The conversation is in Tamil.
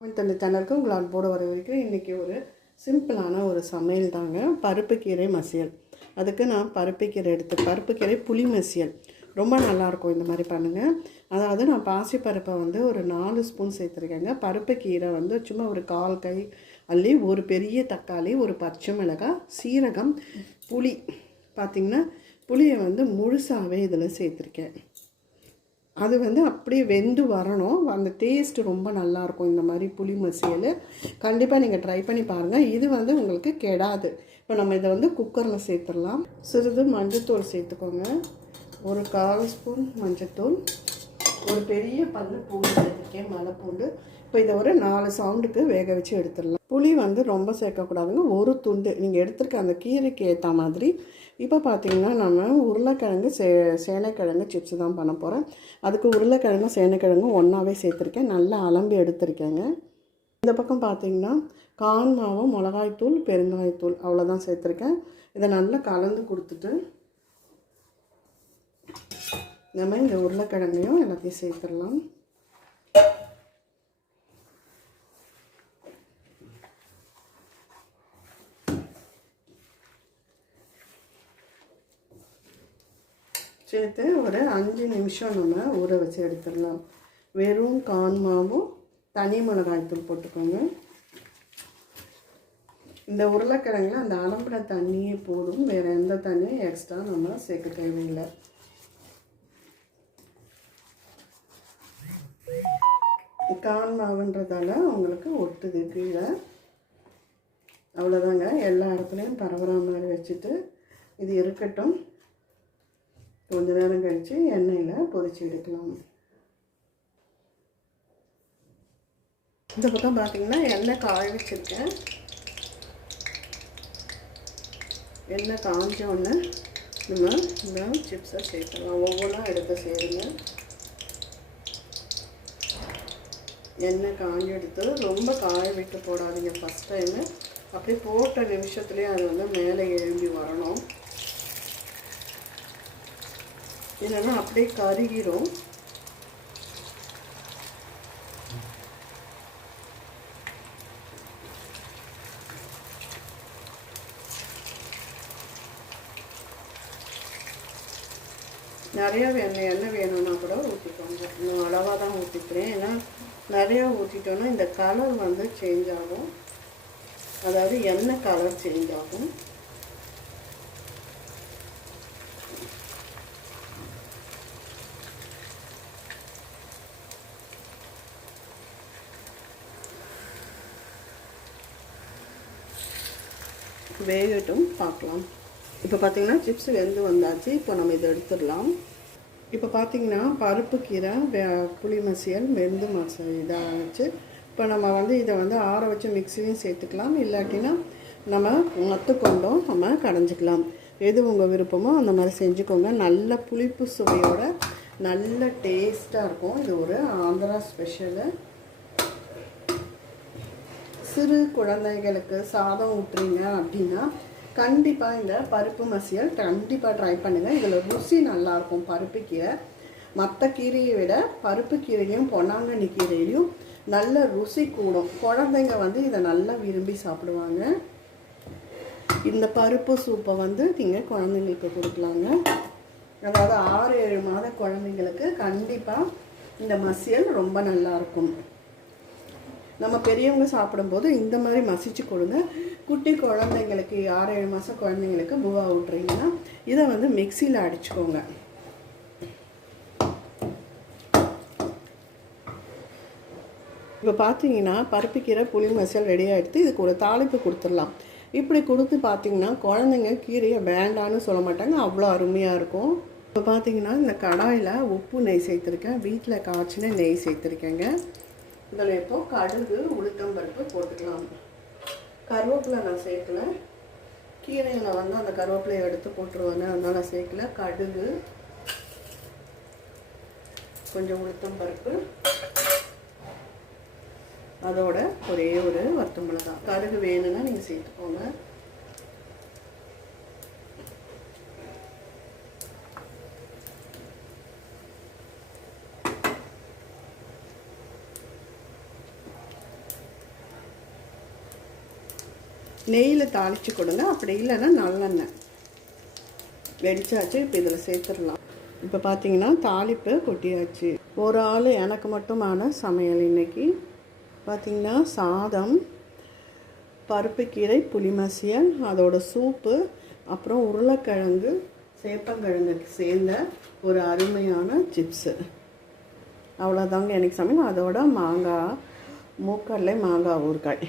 தண்ணி சேனலுக்கு உங்களை அன்போடு வர வரைக்கும் இன்றைக்கி ஒரு சிம்பிளான ஒரு சமையல் தாங்க. பருப்புக்கீரை மசியல். அதுக்கு நான் பருப்புக்கீரை எடுத்து பருப்புக்கீரை புளி மசியல். ரொம்ப நல்லாயிருக்கும் இந்த மாதிரி பண்ணுங்கள் அதாவது நான் பாசிப்பருப்பை வந்து ஒரு நாலு ஸ்பூன் சேர்த்துருக்கேங்க. பருப்புக்கீரை வந்து சும்மா ஒரு கால் கை அள்ளி ஒரு பெரிய தக்காளி ஒரு பச்சை மிளகாய் சீரகம் புளி. பார்த்திங்கன்னா புளியை வந்து முழுசாகவே இதில் சேர்த்துருக்கேன். அது வந்து அப்படியே வெந்து வரணும். அந்த டேஸ்ட்டு ரொம்ப நல்லாயிருக்கும். இந்த மாதிரி புளி மசியல் கண்டிப்பாக நீங்கள் ட்ரை பண்ணி பாருங்கள் இது வந்து உங்களுக்கு கெடாது. இப்போ நம்ம இதை வந்து குக்கரில் சேர்த்துடலாம். சிறிது மஞ்சத்தூள் சேர்த்துக்கோங்க. ஒரு கால் ஸ்பூன் மஞ்சத்தூள். ஒரு பெரிய பல்லு பூண்டு சேர்த்துருக்கேன். மலை பூண்டு. இப்போ இதை ஒரு நாலு சவுண்டுக்கு வேக வச்சு எடுத்துடலாம். புளி வந்து ரொம்ப சேர்க்கக்கூடாதுங்க. ஒரு துண்டு. நீங்கள் எடுத்துருக்க அந்த கீரைக்கு ஏற்ற மாதிரி இப்போ பார்த்தீங்கன்னா நம்ம உருளைக்கிழங்கு சே சேனைக்கிழங்கு சிப்ஸ் தான் பண்ண போகிறேன் அதுக்கு உருளைக்கிழங்கும் சேனைக்கிழங்கும் ஒன்றாவே சேர்த்துருக்கேன். நல்லா அலம்பி எடுத்திருக்கேங்க. இந்த பக்கம் பார்த்திங்கன்னா கான் மாவு மிளகாய்த்தூள் பெருங்காயத்தூள் அவ்வளோதான் சேர்த்துருக்கேன். இதை நல்லா கலந்து கொடுத்துட்டு நம்ம இந்த உருளைக்கிழங்கையும் எல்லாத்தையும் சேர்த்துடலாம். சேர்த்து ஒரு அஞ்சு நிமிஷம் நம்ம ஊற வச்சு எடுத்துடலாம். வெறும் கான் மாவும் தனி மிளகாய்த்தூள் போட்டுக்கோங்க. இந்த உருளைக்கிழங்குல அந்த அலம்புற தண்ணியே போதும். வேறு எந்த தண்ணியும் எக்ஸ்ட்ரா நம்ம சேர்க்க தேவையில்லை. கான் மாவுன்றதால உங்களுக்கு ஒட்டுது கீழே. அவ்வளோதாங்க எல்லா இடத்துலையும் பரவுற மாதிரி வச்சுட்டு இது இருக்கட்டும். கொஞ்ச நேரம் கழித்து எண்ணெயில் பொறிச்சு எடுக்கலாம். இந்த பக்கம் பார்த்தீங்கன்னா எண்ணெய் காய வச்சுருக்கேன் எண்ணெய் காஞ்ச உடனே நம்ம இந்த சிப்ஸை சேர்க்கலாம் ஒவ்வொன்றா எடுத்து சேருங்க. எண்ணெய் காஞ்சி எடுத்து ரொம்ப காய விட்டு போடாதீங்க ஃபஸ்ட் டைமு அப்படியே போட்ட நிமிஷத்துலேயே அது வந்து மேலே எழும்பி வரணும். இல்லைன்னா அப்படியே கருகிரும். நிறையா எண்ணெய் எண்ணெய் வேணும்னா கூட ஊற்றிக்கோங்க நான் அளவாக தான் ஊற்றிக்கிறேன் ஏன்னா நிறையா ஊற்றிட்டோன்னா இந்த கலர் வந்து சேஞ்ச் ஆகும். அதாவது எண்ணெய் கலர் சேஞ்ச் ஆகும். வேகட்டும் பார்க்கலாம். இப்போ பார்த்தீங்கன்னா சிப்ஸ் வெந்து வந்தாச்சு. இப்போ நம்ம இதை எடுத்துடலாம். இப்போ பார்த்தீங்கன்னா பருப்பு கீரை வே புளி மசியல் வெந்து மச இதாகிடுச்சு இப்போ நம்ம வந்து இதை வந்து ஆற வச்சு மிக்சிலையும் சேர்த்துக்கலாம். இல்லாட்டினா நம்ம மத்து கொண்டும் நம்ம கடைஞ்சிக்கலாம். எது உங்கள் விருப்பமோ அந்த மாதிரி செஞ்சுக்கோங்க. நல்ல புளிப்பு சுவையோட நல்ல டேஸ்ட்டாக இருக்கும். இது ஒரு ஆந்திரா ஸ்பெஷலு சிறு குழந்தைகளுக்கு சாதம் ஊட்டுறீங்க அப்படின்னா கண்டிப்பாக இந்த பருப்பு மசியல் கண்டிப்பாக ட்ரை பண்ணுங்கள் இதில் ருசி நல்லாயிருக்கும் பருப்பு கீரை. மற்ற கீரையை விட பருப்பு கீரையும் பொன்னாங்கண்ணி கீரையிலையும் நல்ல ருசி கூடும். குழந்தைங்க வந்து இதை நல்லா விரும்பி சாப்பிடுவாங்க. இந்த பருப்பு சூப்பை வந்து நீங்கள் குழந்தைங்களுக்கு கொடுக்கலாங்க. அதாவது ஆறு ஏழு மாத குழந்தைங்களுக்கு கண்டிப்பாக இந்த மசியல் ரொம்ப நல்லாயிருக்கும் நம்ம பெரியவங்க சாப்பிடும்போது இந்த மாதிரி மசிச்சு கொடுங்க. குட்டி குழந்தைங்களுக்கு ஆறு ஏழு மாதம் குழந்தைங்களுக்கு பூவா விட்றீங்கன்னா இதை வந்து மிக்சியில் அடிச்சுக்கோங்க. இப்போ பார்த்தீங்கன்னா பருப்புக்கீரை புளி மசால் ரெடி ஆகிடுத்து இதுக்கு ஒரு தாளிப்பு கொடுத்துடலாம். இப்படி கொடுத்து பார்த்தீங்கன்னா குழந்தைங்க கீரையை வேண்டான்னு சொல்ல மாட்டாங்க அவ்வளோ அருமையாக இருக்கும். இப்போ பார்த்தீங்கன்னா இந்த கடாயில் உப்பு நெய் சேர்த்துருக்கேன் வீட்டில் காய்ச்சின நெய் சேர்த்துருக்கேங்க. இதில் இப்போ கடுகு உளுத்தம் பருப்பு போட்டுக்கலாம். கருவேப்பிலை நான் சேர்க்கல. கீரையில் வந்து அந்த கருவேப்பிலையை எடுத்து போட்டுருவாங்க அதனால் நான் சேர்க்கல. கடுகு கொஞ்சம் உளுத்தம் பருப்பு. அதோட ஒரே ஒரு வத்த தான் கடுகு வேணும்னா நீங்கள் சேர்த்துக்கோங்க. நெய்யில் தாளித்து கொடுங்க. அப்படி இல்லைன்னா நல்லெண்ணெய். வெடிச்சாச்சு. இப்போ இதில் சேர்த்துடலாம். இப்போ பார்த்தீங்கன்னா தாளிப்பு கொட்டியாச்சு. ஒரு ஆள் எனக்கு மட்டுமான சமையல் இன்னைக்கு. பார்த்தீங்கன்னா சாதம் பருப்புக்கீரை புளிமசியல் அதோட சூப்பு அப்புறம் உருளைக்கிழங்கு சேப்பங்கிழங்குக்கு சேர்ந்த ஒரு அருமையான சிப்ஸு அவ்வளோதாங்க எனக்கு சமையல். அதோட மாங்காய் மூக்கடலை மாங்காய் ஊறுகாய்.